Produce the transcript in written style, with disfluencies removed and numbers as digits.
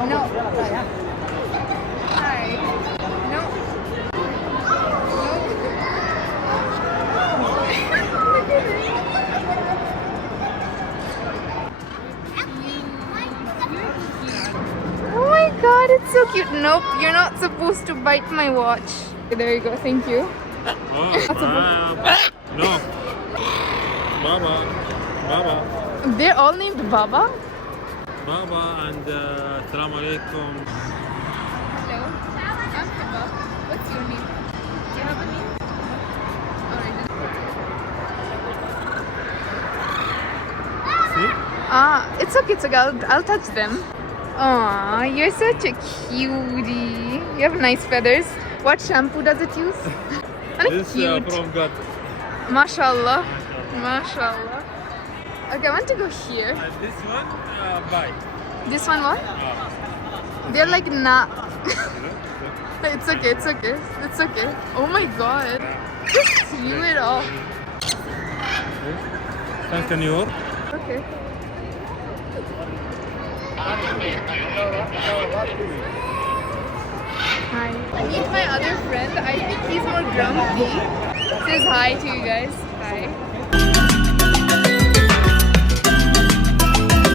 No. Hi. No. Oh my god, it's so cute. Nope, you're not supposed to bite my watch. There you go, thank you. Oh, no. Baba. Baba. They're all named Baba? Baba and Assalamu alaikum. Hello, I'm Hiba. What's your name? Do you have a name? See? It's okay, I'll touch them. Aw, you're such a cutie. You have nice feathers. What shampoo does it use? This Cute. from God. Mashallah. Mashallah. Okay, I want to go here. And this one, bye. This one what? They're like It's okay, it's okay. It's okay. Oh my god. Just slew it off. Can you? Okay. Hi. Meet my other friend. I think he's more grumpy. Says hi to you guys. Hi.